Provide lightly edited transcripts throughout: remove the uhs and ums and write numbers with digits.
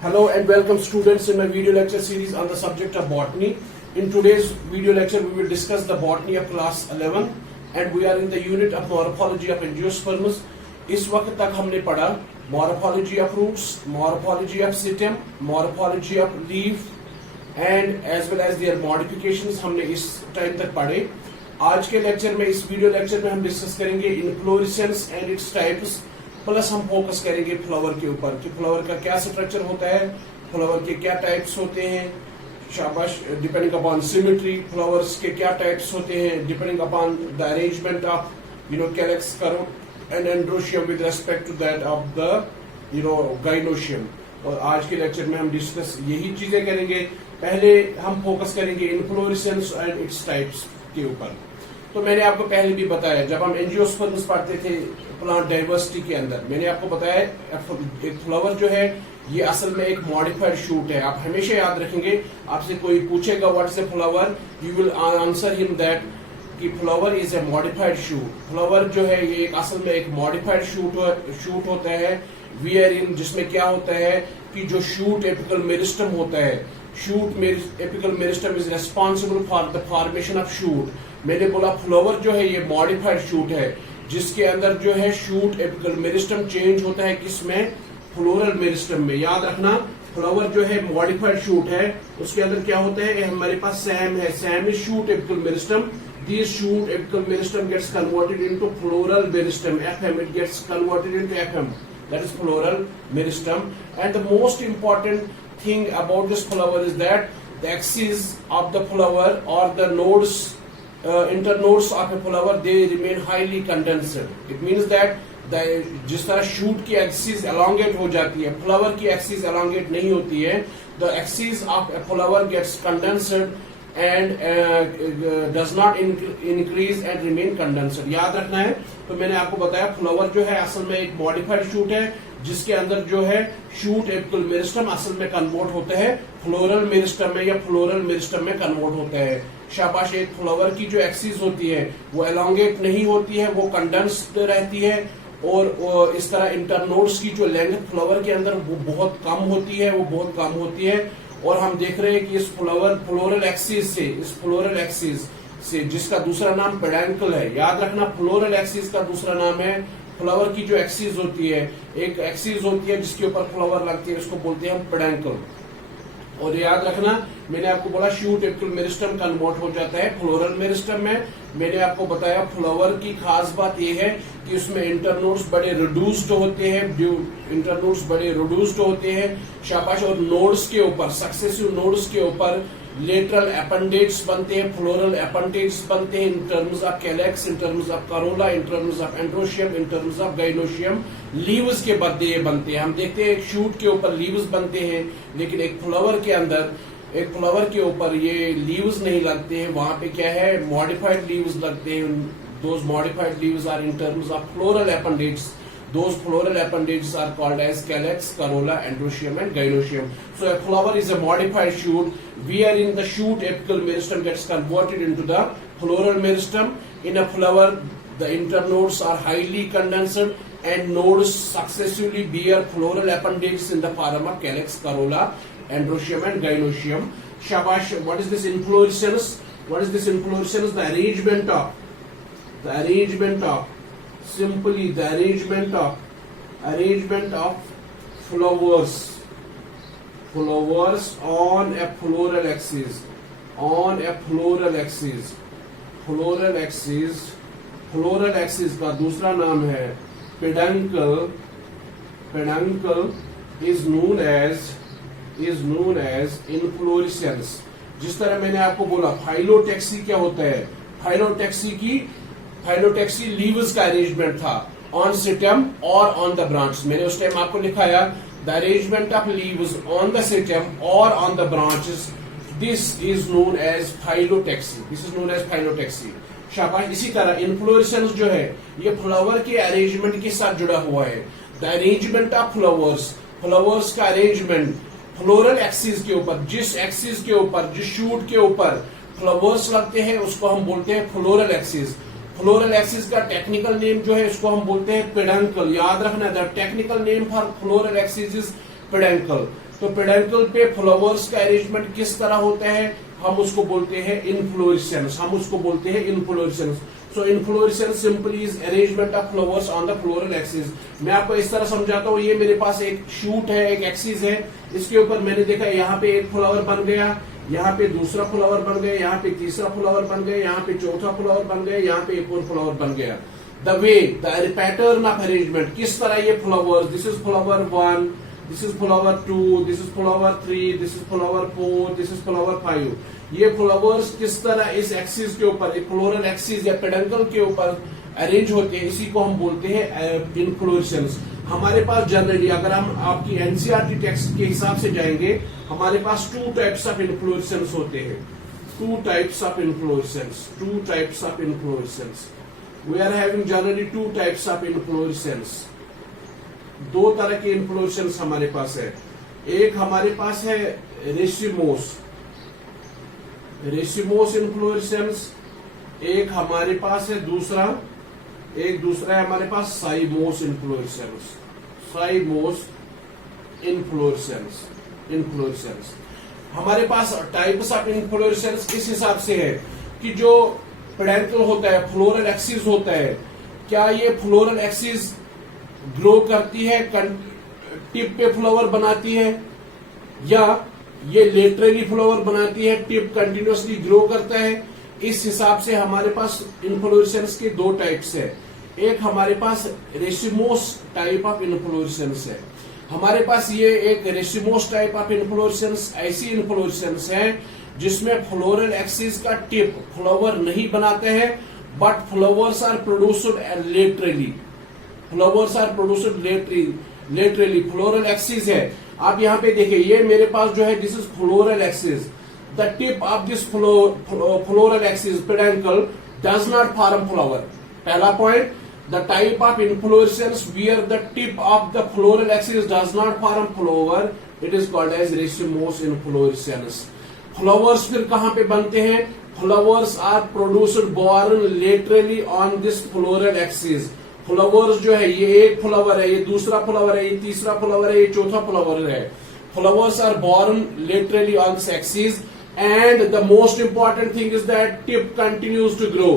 Hello and welcome students in my video lecture series on the subject of botany. In today's video lecture we will discuss the botany of class 11 and we are in the unit of morphology of angiosperms. इस वक्त तक हमने पढ़ा morphology of roots, morphology of stem, morphology of leaf and as well as their modifications हमने इस time तक पढ़े. आज के लेक्चर में इस वीडियो लेक्चर में हम डिस्कस करेंगे inflorescence and its types plus हम फोकस करेंगे फ्लावर के ऊपर कि फ्लावर का क्या स्ट्रक्चर होता है, फ्लावर के क्या टाइप्स होते हैं, शाबाश, डिपेंडिंग अपॉन सिमेट्री, फ्लावर्स के क्या टाइप्स होते हैं depending upon the arrangement of calyx corolla and androecium with respect to that of the gynoecium. और आज के लेक्चर में हम डिस्कस यही चीजें करेंगे. पहले हम फोकस करेंगे इन्फ्लोरेसेंस एंड इट्स टाइप्स के ऊपर. तो मैंने आपको पहले भी बताया जब हम एंजियोस्पर्म्स पढ़ते थे प्लांट डाइवर्सिटी के अंदर, मैंने आपको बताया एक फ्लावर जो है ये असल में एक मॉडिफाइड शूट है. आप हमेशा याद रखेंगे, आपसे कोई पूछेगा what is a flower, you will answer him that कि flower is a modified shoot. Flower जो है ये एक असल में एक मॉडिफाइड शूट होता है वियर इन, जिसमें क्या होता है कि जो शूट एपिकल मेरिस्टम होता है, shoot apical meristem is responsible for the formation of shoot. मैंने बोला फ्लावर जो है ये मॉडिफाइड शूट है जिसके अंदर जो है शूट एपिकल मेरिस्टम चेंज होता है किसमें, फ्लोरल मेरिस्टम में. याद रखना फ्लावर जो है मॉडिफाइड शूट है, उसके अंदर क्या होता है, हमारे पास सैम है, SAM is shoot apical meristem. This shoot apical meristem gets converted into floral meristem, FM, it gets converted into FM, that is floral meristem. And the most important thing about this flower is that the axis of the flower or the nodes, internodes of a flower, they remain highly condensed. It means that the जिस तरह shoot की axis elongate हो जाती है, flower की axis elongate नहीं होती है. The axis of a flower gets condensed and does not increase and remain condensed. याद रखना है. तो मैंने आपको बताया फ्लावर जो है असल में एक मॉडिफाइड शूट है जिसके अंदर जो है शूट एपिकल मेरिस्टम असल में कन्वर्ट होता है फ्लोरल मेरिस्टम में या फ्लोरल मेरिस्टम में कन्वर्ट होता है. शाबाश. एक फ्लावर की जो एक्सिस होती है वो एलोंगेट नहीं होती है, वो कंडेंस्ड रहती है और इस तरह इंटरनोड्स की जो लेंथ फ्लावर के अंदर वो बहुत कम होती है, वो बहुत कम होती है. और हम देख रहे हैं कि इस फ्लोरल एक्सिस से जिसका दूसरा नाम पेडैंकल है. याद रखना फ्लोरल एक्सिस का दूसरा नाम है, फ्लावर की जो एक्सिस होती है, एक एक्सिस होती है जिसके ऊपर फ्लावर लगती है, उसको बोलते हैं हम पेडैंकल. और याद रखना मैंने आपको बोला शूट एपिकल मेरिस्टम कन्वर्ट हो जाता है फ्लोरल मेरिस्टम में. मैंने आपको बताया फ्लावर की खास बात यह है कि उसमें इंटरनोड्स बड़े रिड्यूस्ड होते हैं, इंटरनोड्स बड़े रिड्यूस्ड होते हैं. शाबाश. और नोड्स के ऊपर, सक्सेसिव नोड्स के ऊपर लेटरल एपेंडेट्स बनते हैं, फ्लोरल एपेंडेट्स बनते हैं इन terms of calyx, in terms of Corolla, in terms of androecium, in terms of gynoecium. Leaves के बदले ये बनते हैं. हम देखते हैं एक शूट के ऊपर लीव्स बनते हैं लेकिन एक फ्लावर के अंदर, एक फ्लावर के ऊपर ये लीव्स नहीं लगते हैं. वहां पे क्या है, मॉडिफाइड लीव्स लगते हैं. Those modified leaves are in terms of floral appendages. Those floral appendages are called as calyx, corolla, androecium and gynoecium. So a flower is a modified shoot wherein the shoot apical meristem gets converted into the floral meristem. In a flower, the internodes are highly condensed and nodes successively bear floral appendages in the form of calyx, corolla, androecium and gynoecium. Shabash. What is this inflorescence? What is this inflorescence? The arrangement of simply the arrangement of flowers on a floral axis, floral axis का दूसरा नाम है peduncle is known as inflorescence. जिस तरह मैंने आपको बोला phyllotaxy क्या होता है, फाइलोटेक्सी लीव्स का अरेंजमेंट था ऑन स्टेम और ऑन द ब्रांच. मैंने उस टाइम आपको लिखाया the arrangement of leaves on the stem और on the branches, this is known as phyllotaxy. शाबाश. इसी तरह इन्फ्लोरेसेंस जो है ये फ्लावर के अरेंजमेंट के साथ जुड़ा हुआ है. द अरेंजमेंट ऑफ फ्लावर्स का अरेंजमेंट फ्लोरल एक्सिस के ऊपर, जिस एक्सिस के ऊपर, जिस शूट के ऊपर फ्लावर्स लगते हैं उसको हम बोलते हैं फ्लोरल एक्सिस. फ्लोरल एक्सिस का टेक्निकल नेम जो है इसको हम बोलते हैं पेडंकल. याद रखना the technical name for floral axis is peduncle. तो पेडेंकल पे फ्लावर्स का अरेंजमेंट किस तरह होता है, हम उसको बोलते हैं इनफ्लोरेसेंस, हम उसको बोलते हैं inflorescence. So inflorescence simply is arrangement of flowers on the floral axis. मैं आपको इस तरह समझाता हूँ, ये मेरे पास एक शूट है, एक एक्सिस है, इसके ऊपर मैंने देखा यहाँ पे एक फ्लावर बन गया, यहाँ पे दूसरा फ्लावर बन गया, यहाँ पे तीसरा फ्लावर बन गया, यहाँ पे चौथा फ्लावर बन गया, यहाँ पे एक और फ्लावर बन गया। The way the pattern of arrangement, किस तरह ये flowers, this is flower 1, this is flower 2, this is flower 3, this is flower 4, this is flower 5। ये फ्लावर्स किस तरह इस एक्सिस के ऊपर, फ्लोरल एक्सिस या पेडंकल के ऊपर अरेंज होते हैं, इसी को हम बोलते हैं इनफ्लोरेसेंस। हमारे पास जनरली अगर हम आपकी एनसीईआरटी टेक्स्ट के हिसाब से जाएंगे, हमारे पास 2 टाइप्स ऑफ इनफ्लोरेसेंस होते हैं, 2 types of inflorescence, 2 types of inflorescence. We are having generally 2 types of inflorescence. 2 तरह के इन्फ्लोरेसेंस हमारे पास है। एक हमारे पास है रेसिमोस, रेसिमोस इन्फ्लोरेसेंस, एक हमारे पास है दूसरा है हमारे पास साइमोस इन्फ्लोरेसेंस, साइमोस इन्फ्लोरेसेंस। हमारे पास टाइप्स ऑफ इन्फ्लोरेसेंस इस हिसाब से है कि जो पेडेंकल होता है, फ्लोरल एक्सिस होता है, क्या ये फ्लोरल एक्सिस ग्रो करती है, टिप पे फ्लावर बनाती है, या ये लेटरली फ्लावर बनाती है, टिप कंटिन्यूअसली ग्रो करता है। इस हिसाब से हमारे पास इन्फ्लोरेसेंस के 2 टाइप्स है। एक हमारे पास रेसिमोस टाइप ऑफ इन्फ्लोरेसेंस है। हमारे पास ये एक रेसिमोस टाइप ऑफ इन्फ्लोरेसेंस ऐसी इन्फ्लोरेसेंस है जिसमें फ्लोरल एक्सिस का टिप फ्लावर नहीं बनाते हैं, but flowers are produced laterally, flowers are produced laterally. Floral axis है, आप यहाँ पे देखिए, ये मेरे पास जो है this is floral axis, the tip of this floral axis peduncle does not form flower. पहला point, the type of inflorescence where the tip of the floral axis does not form flower, it is called as racemose inflorescence. Flowers फिर कहाँ पे बनते हैं, flowers are produced borne laterally on this floral axis. Flowers जो है, ये एक flower है, ये दूसरा फ्लावर है, ये तीसरा फ्लावर है, ये चौथा फ्लावर है। Flowers are borne laterally on this axis, and the most important thing is that tip continues to grow,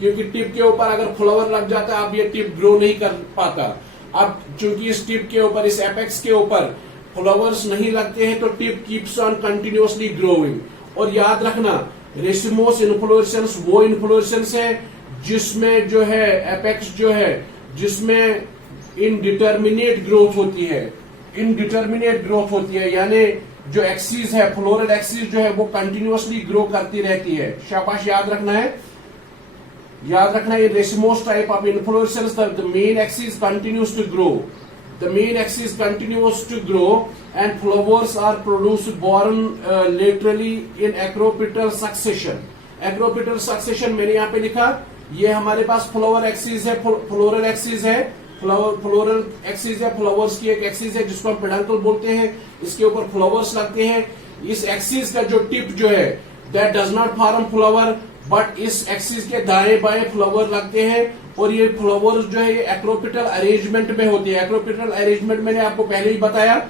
क्योंकि टिप के ऊपर अगर फ्लावर लग जाता है, अब ये टिप ग्रो नहीं कर पाता। अब चूंकि इस टिप के ऊपर, इस एपेक्स के ऊपर फ्लावर्स नहीं लगते हैं, तो tip keeps on continuously growing. और याद रखना, रेसिमोस इन्फ्लोरेसेंस वो इन्फ्लोरेसेंस है जिसमें जो है एपेक्स जो है, जिसमें इनडिटर्मिनेट ग्रोथ होती है, इनडिटर्मिनेट ग्रोथ होती है, यानी जो एक्सिस है, फ्लोरल एक्सिस जो है वो कंटिन्यूअसली ग्रो करती रहती है। शाबाश, याद रखना है, याद रखना है। Racemose type of inflorescence, the main axis continues to grow, the main axis continues to grow and flowers are produced born laterally in acropetal succession। acropetal succession मैंने यहाँ पे लिखा, ये हमारे पास फ्लावर एक्सिस है, फ्लोरल एक्सिस है, floral axis है, flowers की एक एक्सिस है जिसको हम पेडंकल बोलते हैं, इसके ऊपर फ्लावर्स लगते हैं। इस एक्सिस का जो टिप जो है that does not form flower, but इस एक्सिस के दाएं बाएं फ्लावर लगते हैं, और ये फ्लावर्स जो है ये एक्रोपिटल अरेंजमेंट में होती है। एक्रोपिटल अरेंजमेंट मैंने आपको पहले ही बताया,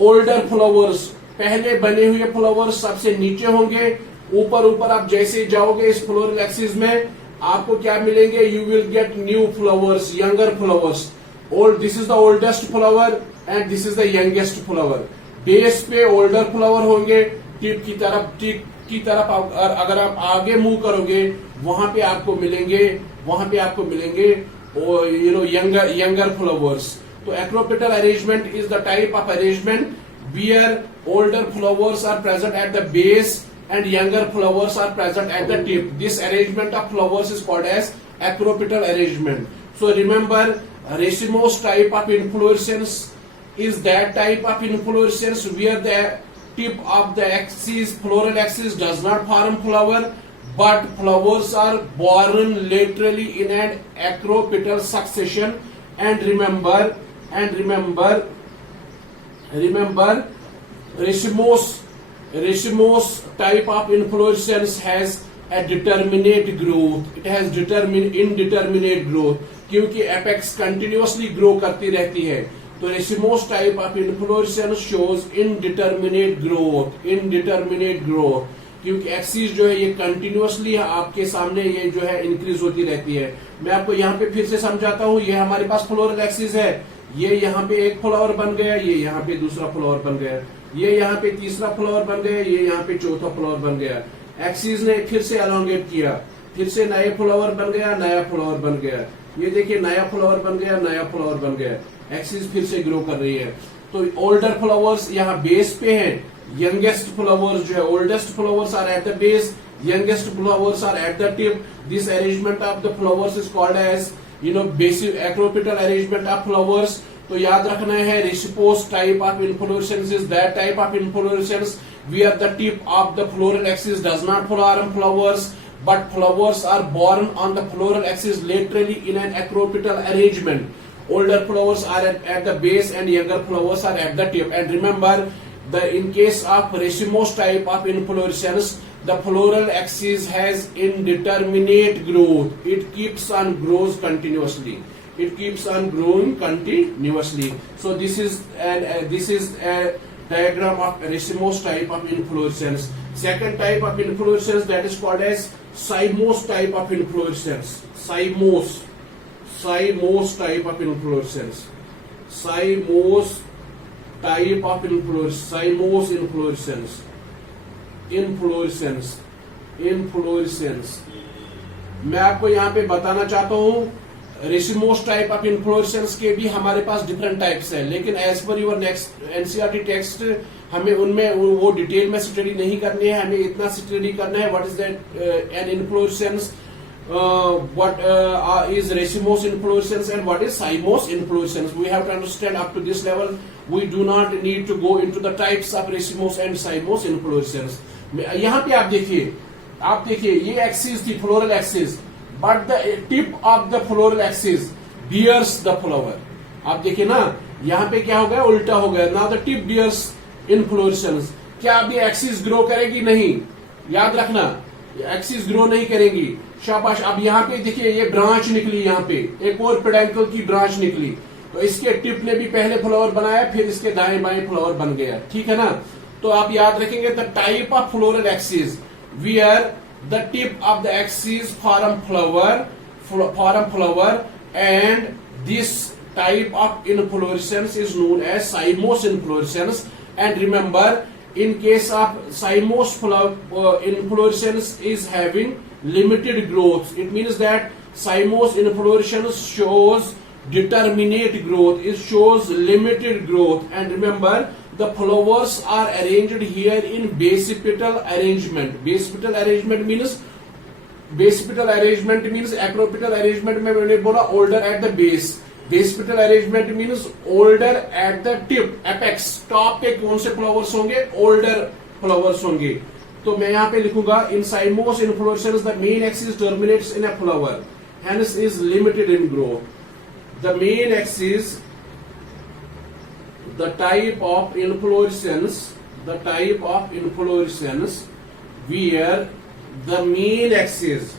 ओल्डर फ्लावर्स, पहले बने हुए फ्लावर्स सबसे नीचे होंगे, ऊपर आप जैसे जाओगे इस फ्लोरल एक्सिस में, आपको क्या मिलेंगे, you will get new flowers, younger flowers. This is the oldest flower and this is the youngest flower. Base पे ओल्डर फ्लावर होंगे, टिप की तरफ अगर आप आगे मूव करोगे, वहां पे आपको मिलेंगे यंगर फ्लावर्स। तो acropetal arrangement is the type of arrangement where older flowers are present at the base and younger flowers are present at the tip. This arrangement of flowers is called as acropital arrangement. So remember, racemose type of inflorescence is that type of inflorescence where the tip of the axis, floral axis, does not form flower, but flowers are born laterally in an acropital succession. And remember, racemose type of inflorescence has a determinate growth. It has indeterminate growth, क्योंकि apex continuously grow करती रहती है। तो racemose type of inflorescence shows indeterminate growth, क्योंकि axis जो है ये continuously आपके सामने ये जो है इंक्रीज होती रहती है। मैं आपको यहाँ पे फिर से समझाता हूँ। ये हमारे पास फ्लोरल एक्सिस है, ये यहाँ पे एक फ्लावर बन गया, ये यहाँ पे दूसरा फ्लावर बन गया, ये यहाँ पे तीसरा फ्लावर बन गया, ये यहाँ पे चौथा फ्लावर बन गया। एक्सिस ने फिर से एलोंगेट किया, फिर से नए फ्लावर बन गया, नया फ्लावर बन गया, ये देखिए नया फ्लावर बन गया, नया फ्लावर बन गया। एक्सिस फिर से ग्रो कर रही है। तो ओल्डर फ्लावर्स यहाँ बेस पे हैं, यंगेस्ट फ्लावर्स जो है, oldest flowers are at the base, youngest flowers are at the tip. This arrangement of the flowers is called as basic acropetal arrangement of flowers. तो याद रखना है racemose type of inflorescence is that type of inflorescence where the tip of the floral axis does not form flowers, but flowers are born on the floral axis laterally in an acropetal arrangement. Older flowers are at the base and younger flowers are at the tip. And remember, in case of racemose type of inflorescence, the floral axis has indeterminate growth. It keeps on grows continuously. It keeps on growing continuously. So this is a diagram of racemose type of inflorescence. Second type of inflorescence, that is called as cymose type of inflorescence. Cymose type of inflorescence. Cymose type of inflorescence. Cymose inflorescence. मैं आपको यहाँ पे बताना चाहता हूँ racemose type of inflorescence के भी हमारे पास डिफरेंट टाइप्स है, लेकिन as per your next NCERT text हमें उनमें वो डिटेल में स्टडी नहीं करनी है। हमें इतना स्टडी करना है what is that an inflorescence, what is racemose inflorescence and what is cymose inflorescence. We have to understand up to this level. We do not need to go into the types of racemose and cymose inflorescence. यहाँ पे आप देखिए ये axis थी floral axis, but the tip of the floral axis bears the flower. आप देखिए ना यहाँ पे क्या हो गया, उल्टा हो गया. Now the tip bears inflorescence. क्या अभी एक्सिस ग्रो करेगी? नहीं, याद रखना एक्सिस ग्रो नहीं करेंगी. शाबाश. अब यहाँ पे देखिए ये ब्रांच निकली, यहाँ पे एक और पेडेंकल की ब्रांच निकली, तो इसके टिप ने भी पहले फ्लावर बनाया, फिर इसके दाएं बाएं फ्लावर बन गया. ठीक है ना. तो आप याद रखेंगे the type of floral axis where the tip of the axis form flower, and this type of inflorescence is known as cymose inflorescence. And remember, in case of cymose inflorescence is having limited growth. It means that cymose inflorescence shows determinate growth, it shows limited growth. And remember, the flowers are arranged here in basipetal arrangement. Basipetal arrangement means acropetal arrangement में मैंने बोला older at the base. Basipetal arrangement means older at the tip, apex, top पे कौन से flowers होंगे? Older flowers होंगे. तो मैं यहाँ पे लिखूंगा in cymose inflorescence the main axis terminates in a flower, hence is limited in growth. The main axis, the type of inflorescence where the main axis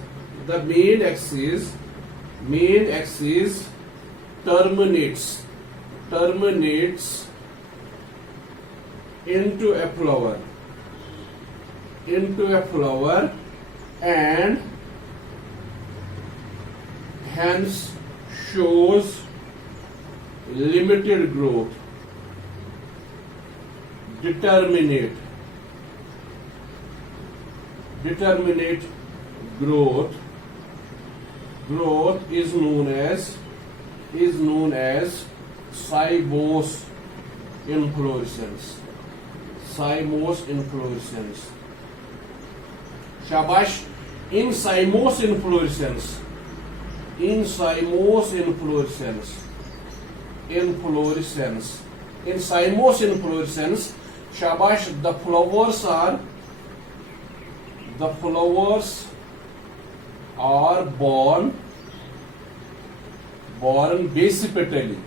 terminates into a flower and hence shows limited growth. Determinate growth is known as cymose inflorescence. Shabash. In cymose inflorescence, shabash, the flowers are born basipetally.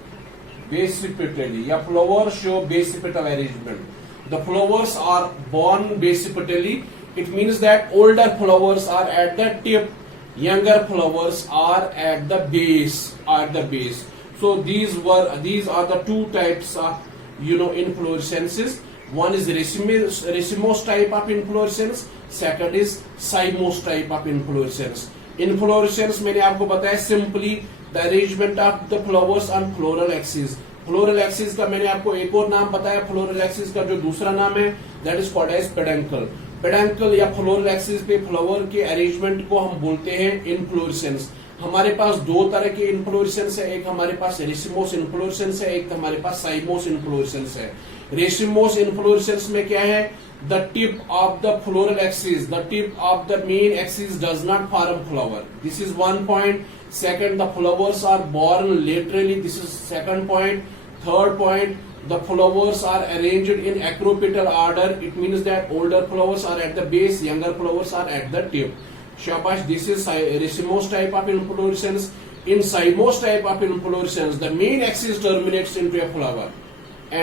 या flowers show basipetal arrangement. The flowers are born basipetally. It means that older flowers are at the tip, younger flowers are at the base. So these are the two types of inflorescences. One is racemose type of inflorescence, second is cymose type of inflorescence. Inflorescence मैंने आपको बताया simply the arrangement of the flowers on floral axis. Floral axis का मैंने आपको एक और नाम बताया, फ्लोरल एक्सिस का जो दूसरा नाम है that is called as peduncle. Peduncle या फ्लोरल एक्सिस पे फ्लावर के अरेंजमेंट को हम बोलते हैं इनफ्लोरेसेंस. हमारे पास दो तरह के इनफ्लोरेसेंस है, एक हमारे पास रेसिमोस इनफ्लोरेसेंस है, एक हमारे पास साइमोस इनफ्लोरेसेंस है. रेसिमोस इनफ्लोरेसेंस में क्या है, the tip of the floral axis, the tip of the main axis does not form flower. This is one point. Second, the flowers are born laterally. This is second point. Third point, the flowers are arranged in acropetal order. It means that older flowers are at the base, younger flowers are at the tip. Shabash, this is racemose type of inflorescence. In cymose type of inflorescence, the main axis terminates into a flower.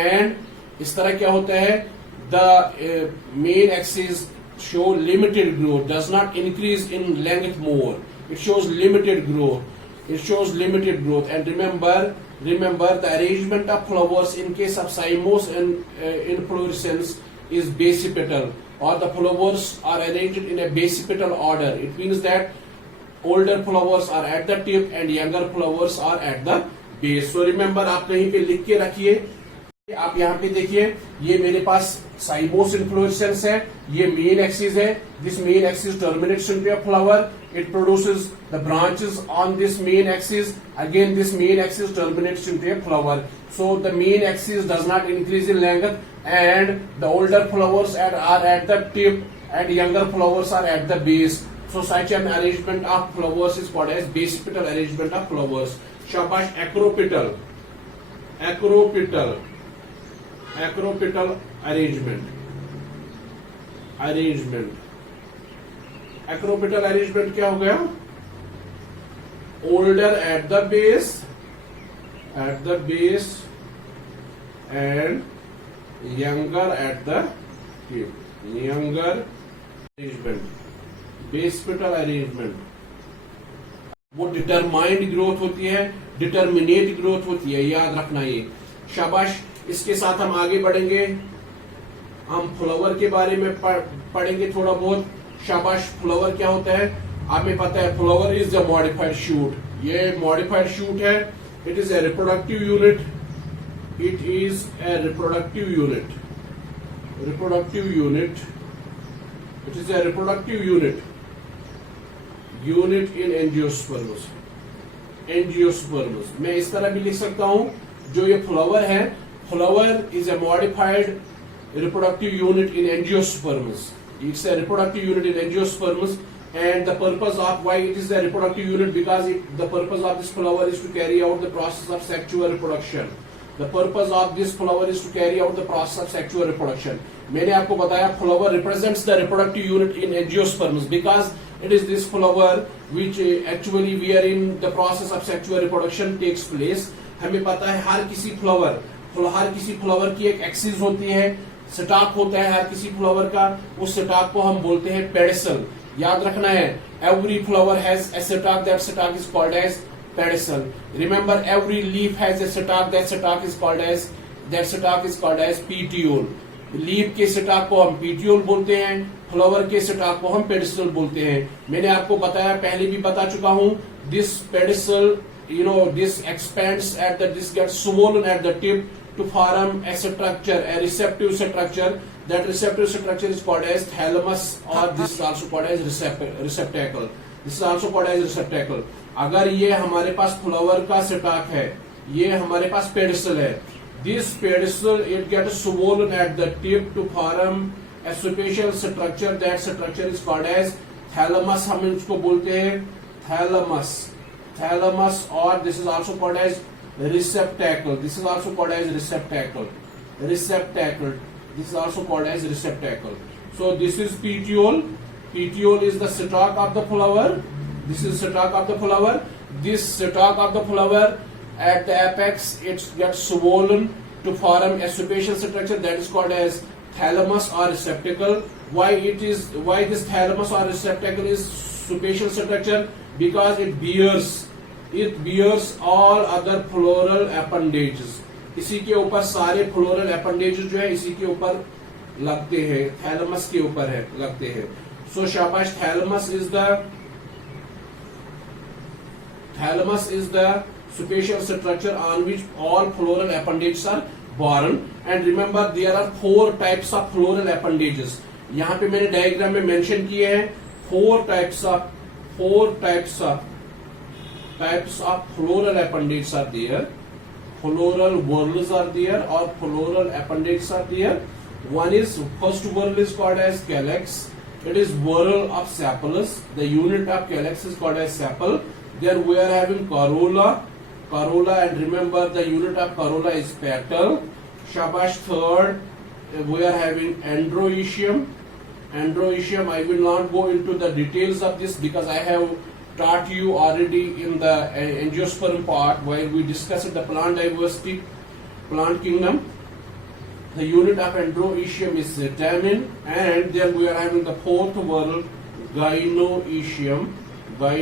And इस तरह क्या होता है, the main axis show limited growth, does not increase in length more. It shows limited growth. It shows limited growth. And remember the arrangement of flowers in case of cymose and inflorescence is basipetal, or the flowers are arranged in a basipetal order. It means that older flowers are at the tip and younger flowers are at the base. So remember, आप कहीं पे लिख के रखिए. आप यहाँ पे देखिए, ये मेरे पास साइमोस इन्फ्लोरेसेंस है, ये मेन एक्सिस है. This main axis terminates into a flower. It produces the branches on this main axis. Again, this main axis terminates into a flower. So the main axis does not increase in length, and the older flowers are at the tip, and younger flowers are at the base. So such an arrangement of flowers is called as basipetal arrangement of flowers. Shabash, acropetal arrangement. Acropetal arrangement क्या हो गया? Older at the base and younger at the tip. Younger arrangement, basipetal arrangement. वो determined growth होती है, determinate growth होती है, याद रखना ये. शाबाश. इसके साथ हम आगे बढ़ेंगे, हम फ्लावर के बारे में पढ़ेंगे थोड़ा बहुत. शाबाश. फ्लावर क्या होता है, हमें पता है. Flower is the modified shoot. ये मॉडिफाइड शूट है. It is a reproductive unit. It is a reproductive unit. It is a reproductive unit in angiosperms. मैं इस तरह भी लिख सकता हूं, जो ये फ्लावर है, flower is a modified reproductive unit in angiosperms. It's a reproductive unit in angiosperms, and the purpose of why it is a reproductive unit, because the purpose of this flower is to carry out the process of sexual reproduction. The purpose of this flower is to carry out the process of sexual reproduction. मैंने आपको बताया flower represents the reproductive unit in angiosperms because it is this flower which actually wherein the process of sexual reproduction takes place. हमें पता है हर किसी flower की एक axis होती है, स्टॉक होता है हर किसी फ्लावर का. उस स्टॉक को हम बोलते हैं पेडिसल. याद रखना है, every flower has a stalk, that stalk is called as pedicel. Remember, every leaf has a stalk, that stalk is called as petiole. Leaf के स्टॉक को हम पीटियोल बोलते हैं, फ्लावर के स्टॉक को हम पेडिसल बोलते हैं. मैंने आपको बताया, पहले भी बता चुका हूं, this pedicel, this expands this gets swollen at the tip to form a structure, a receptive structure. That receptive structure is called as thalamus, or this is also called as receptacle. अगर ये हमारे पास flower का stock है, ये हमारे पास pedicel है, this pedicel it gets swollen at the tip to form a special structure. That structure is called as thalamus. हम इसको बोलते हैं thalamus, or this is also called as receptacle. This is also called as receptacle. This is also called as receptacle. So this is petiole. Petiole is the stalk of the flower. This is stalk of the flower. This stalk of the flower at the apex, it gets swollen to form a special structure that is called as thalamus or receptacle. Why this thalamus or receptacle is special structure? Because it bears It bears all other floral appendages. इसी के ऊपर सारे floral appendages जो है इसी के ऊपर लगते हैं, थैलमस के ऊपर है लगते हैं. So शाबाश, thalamus is the superficial structure on which all floral appendages are born. And remember there are 4 types of floral appendages. यहाँ पे मैंने डायग्राम में मेंशन किए हैं 4 types of floral appendages are there. Floral whorls are there or floral appendages are there. First whorl is called as calyx. It is whorl of sepals. The unit of calyx is called as sepal. Then we are having corolla, and remember the unit of corolla is petal. Shabash. Third, we are having androecium. I will not go into the details of this because I have taught you already in the angiosperm part where we discussed the plant diversity, plant kingdom. The unit of androecium is stamen, and then we are having the fourth whorl, gynoecium. The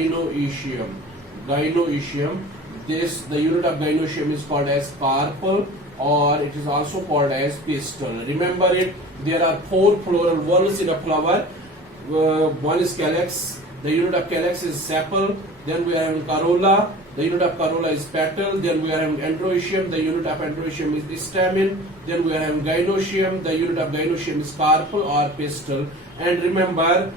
unit of gynoecium is called as carpel, or it is also called as pistil. Remember it, there are 4 floral whorls in a flower. One is calyx. The unit of calyx is sepal. Then we are having corolla. The unit of corolla is petal. Then we are having androecium. The unit of androecium is stamen. Then we are having gynoecium. The unit of gynoecium is carpel or pistil. And remember,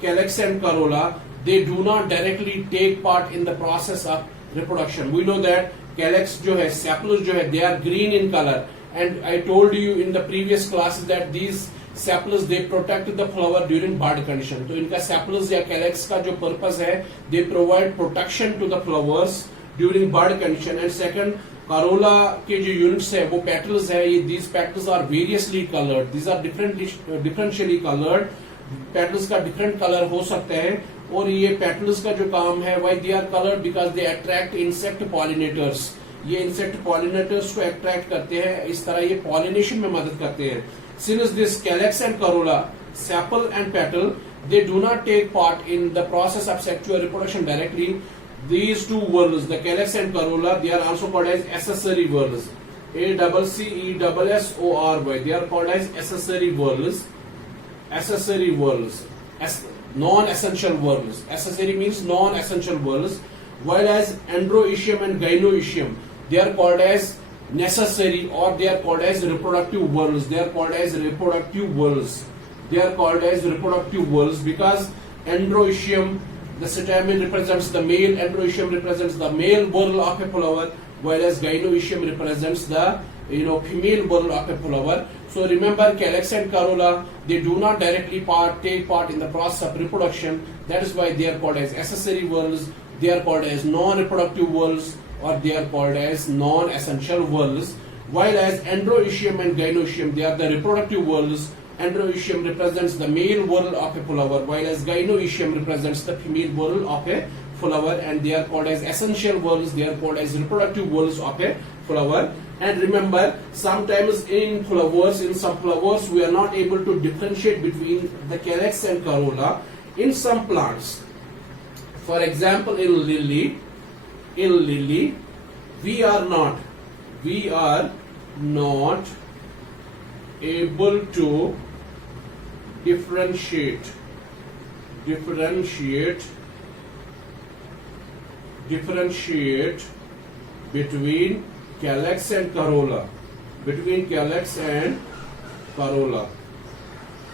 calyx and corolla, they do not directly take part in the process of reproduction. We know that calyx जो है, sepals जो है, they are green in color. And I told you in the previous classes that these sepals they protect the flower during bud condition. तो इनका sepals या calyx का जो purpose है, they provide protection to the flowers during bud condition. And second, corolla के जो units है, वो petals है. These petals are variously colored. These are differentially colored. Petals का different color हो सकता है. और ये पेटल्स का जो काम है, why they are colored, because they attract insect pollinators. ये इंसेक्ट पॉलिनेटर्स को अट्रैक्ट करते हैं, इस तरह ये पॉलिनेशन में मदद करते हैं. Since this calyx and corolla, sepal and petal, they do not take part in the process of sexual reproduction directly. These 2 whorls, the calyx and corolla, they are also called as accessory whorls. ACCESSORY. They are called as accessory whorls. Non-essential whorls. Accessory means non-essential whorls. While as androecium and gynoecium, they are called as necessary, or they are called as reproductive whorls. They are called as reproductive whorls because androecium, the stamen represents the male, androecium represents the male whorl of a flower, whereas gynoecium represents the female whorl of a flower. So remember, calyx and corolla, they do not directly take part in the process of reproduction. That is why they are called as accessory whorls. They are called as non-reproductive whorls, or they are called as non-essential whorls. While as androecium and gynoecium, they are the reproductive whorls. Androecium represents the male whorl of a flower, while as gynoecium represents the female whorl of a flower, and they are called as essential whorls. They are called as reproductive whorls of a flower. And remember, sometimes in some flowers, we are not able to differentiate between the calyx and corolla in some plants. For example, in lily, we are not able to differentiate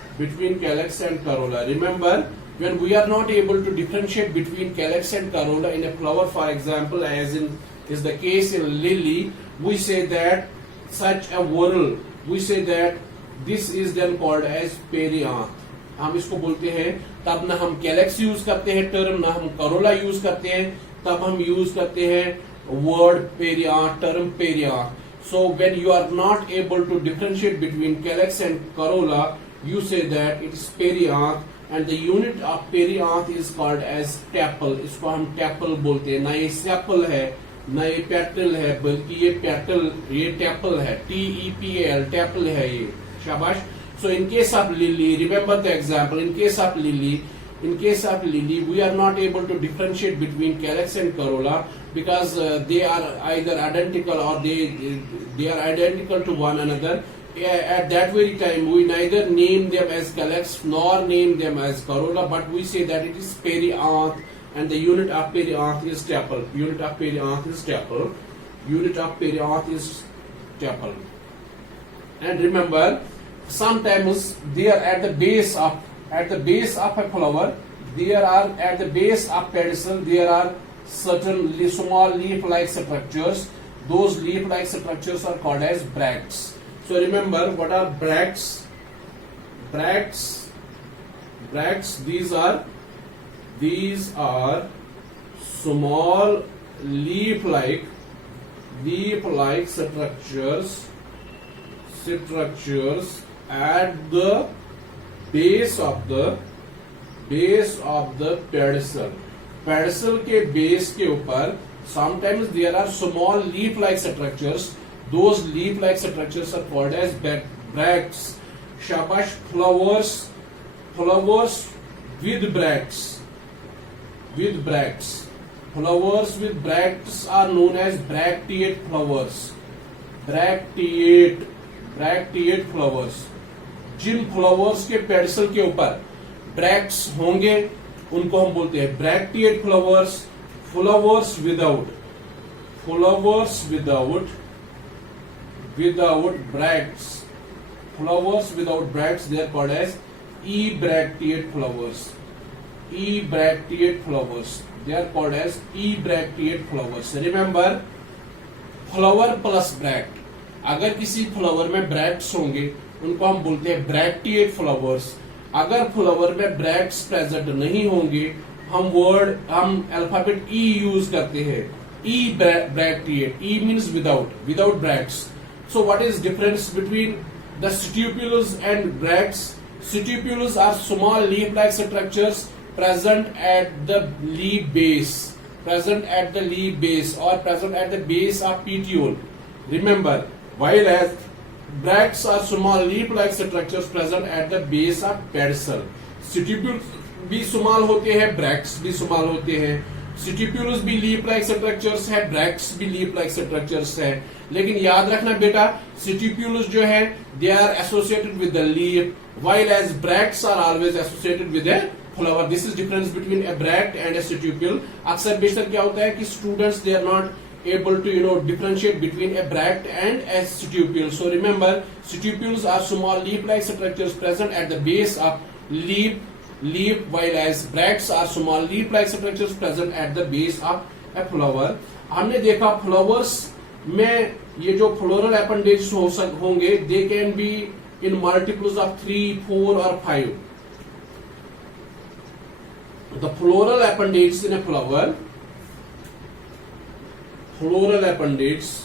between calyx and corolla. Remember, when we are not able to differentiate between calyx and corolla in a flower, for example, as is the case in lily, we say that such a whorl, we say that this is then called as perianth. हम इसको बोलते हैं, तब ना हम calyx use करते हैं term, ना हम corolla यूज करते हैं, तब हम यूज करते हैं word perianth, term perianth. So when you are not able to differentiate between calyx and corolla, you say that it is perianth, and the unit of perianth is called as tepal. इसको हम tepal बोलते हैं. ना ये sepal है, ना ये petal है, बल्कि ये tepal है. TEPAL, tepal है ये. शाबाश. So in case of lily, remember the example. In case of lily, In case of lily, we are not able to differentiate between calyx and corolla because they are either identical or they are identical to one another. At that very time, we neither name them as calyx nor name them as corolla, but we say that it is perianth, and the unit of perianth is stapel. Unit of perianth is stapel. Unit of perianth is stapel. And remember, sometimes they are at the base of a flower. There are at the base of pedicel. There are certain small leaf-like structures. Those leaf-like structures are called as bracts. So remember, what are bracts? Bracts. These are small leaf-like structures at the base of the pedicel. Pedicel के base के ऊपर sometimes there are small leaf-like structures. Those leaf-like structures are called as bracts. Shabash, flowers with bracts. Flowers with bracts are known as bracteate flowers. Bracteate flowers. Jin flowers के pedicel के ऊपर bracts होंगे उनको हम बोलते हैं bracteate flowers. Flowers without bracts, they are called as ebracteate flowers. They are called as ebracteate flowers. Remember, flower plus bract. अगर किसी फ्लावर में ब्रैक्ट्स होंगे उनको हम बोलते हैं ब्रैक्टिएट फ्लावर्स. अगर फ्लावर में ब्रैक्ट्स प्रेजेंट नहीं होंगे हम अल्फाबेट ई यूज करते हैं. Ebracteate. E means without bracts. So what is difference between the stipules and bracts? Stipules are small leaf-like structures present at the leaf base or present at the base of petiole. Remember, while as bracts are small leaf-like structures present at the base of pedicel. Stipules भी small होते हैं, bracts भी small होते हैं. Stipules भी leaf like structures है, bracts भी leaf like structures है. लेकिन याद रखना बेटा, स्टिप्यूल्स जो है they are associated with the leaf, while as bracts are always associated with a flower. This is difference between a bract and a stipule. अक्सर बेशतर क्या होता है कि students they are not able to differentiate between a bract and a stipule. So remember, stipules are small leaf-like structures present at the base of leaf, while as bracts are small leaf-like structures present at the base of a flower. हमने देखा flowers में ये जो floral appendage होंगे, they can be in multiples of 3, 4 और 5. The floral appendage in a flower, floral appendage in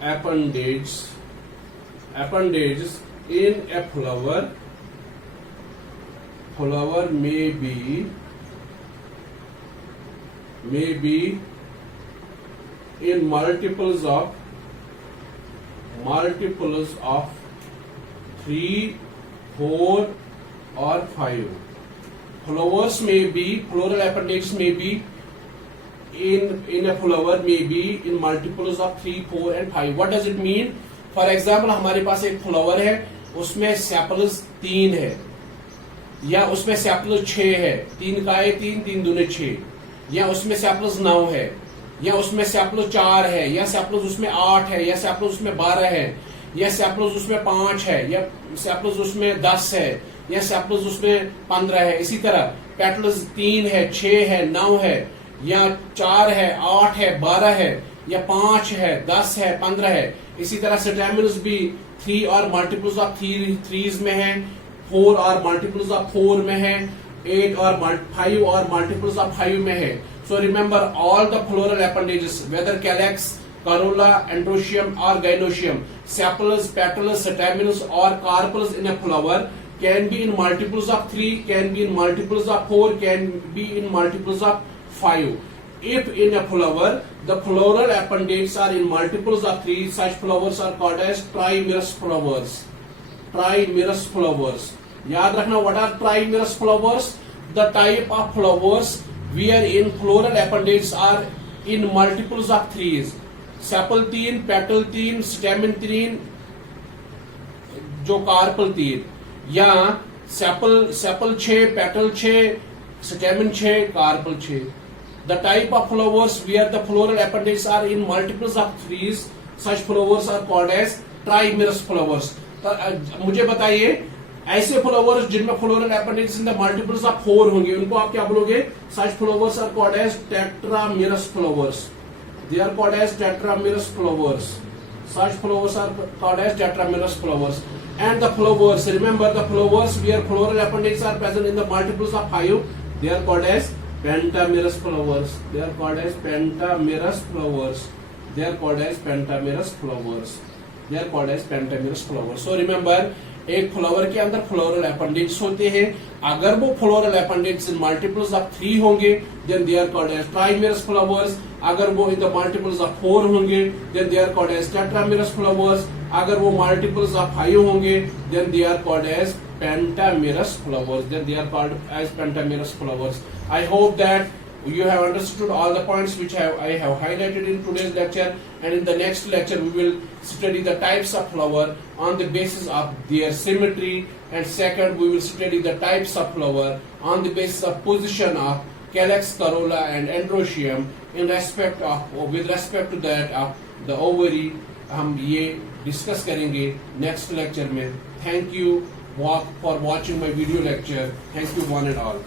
a flower may be in multiples of 3, 4 or 5. Floral appendage may be in a flower may be in multiples of 3, 4 and 5. What does it mean? For example, हमारे पास एक flower है, उसमें sepals 3 है, या उसमें sepals 6 है, 3 का 3 दूने 6, या उसमें सेपल्स 9 है, या उसमें सेपल्स 4 है, या सेपल्स उसमें 8 है, या सेपल्स उसमें 12 है, या सेपल्स उसमें 5 है, या सेपल्स उसमें 10 है, या सेपल्स उसमें 15 है. इसी तरह पेटल्स 3 है, 6 है, 9 है, या 4 है, 8 है, 12 है, या 5 है, 10 है, 15 है. इसी तरह स्टेमिनस भी 3 और मल्टीपल्स ऑफ 3 में है, 4 और मल्टीपल्स ऑफ 4 में है, 8 और 5 और मल्टीपल्स ऑफ 5 में है. So remember, all the floral appendages, whether calyx, corolla, androecium or gynoecium, sepals, petals, staminals or carpels in a flower can be in multiples of 3, can be in multiples of 4, can be in multiples of 5. If in a flower the floral appendages are in multiples of 3, such flowers are called as trimerous flowers. trimerous flowers. याद रखना, what are trimerous flowers? The type of flowers wherein floral appendages are in multiples of threes. Sepal 3, petal 3, stamen 3, जो carpel 3, या sepal 6, petal 6, stamen 6, carpel 6. The type of flowers where the floral appendages are in multiples of threes, such flowers are called as trimerous flowers. मुझे बताइए, ऐसे flowers जिनमें floral appendages in the multiples of 4 होंगे, उनको आप क्या बोलोगे? Such flowers are called as tetramerous flowers. They are called as tetramerous flowers. Such flowers are called as tetramerous flowers. And the flowers, remember the flowers where floral appendages are present in the multiples of 5, they are called as pentamerous flowers. They are called as pentamerous flowers. They are called as pentamerous flowers. They are called as pentamerous flowers. So remember, एक flower के अंदर floral appendages होते हैं. अगर वो floral appendages in multiples of 3 होंगे, then they are called as trimerous flowers. अगर वो इन द मल्टीपल्स ऑफ 4 होंगे, then they are called as tetramerous flowers. अगर वो मल्टीपल्स ऑफ 5 होंगे, then they are called as pentamerous flowers. Then they are called as pentamerous flowers. I hope that you have understood all the points which I have highlighted in today's lecture, and in the next lecture we will study the types of flower on the basis of their symmetry, and second we will study the types of flower on the basis of position of calyx, corolla and androecium in respect of with respect to that of the ovary. हम ये discuss करेंगे next lecture में. Thank you for watching my video lecture. Thank you one and all.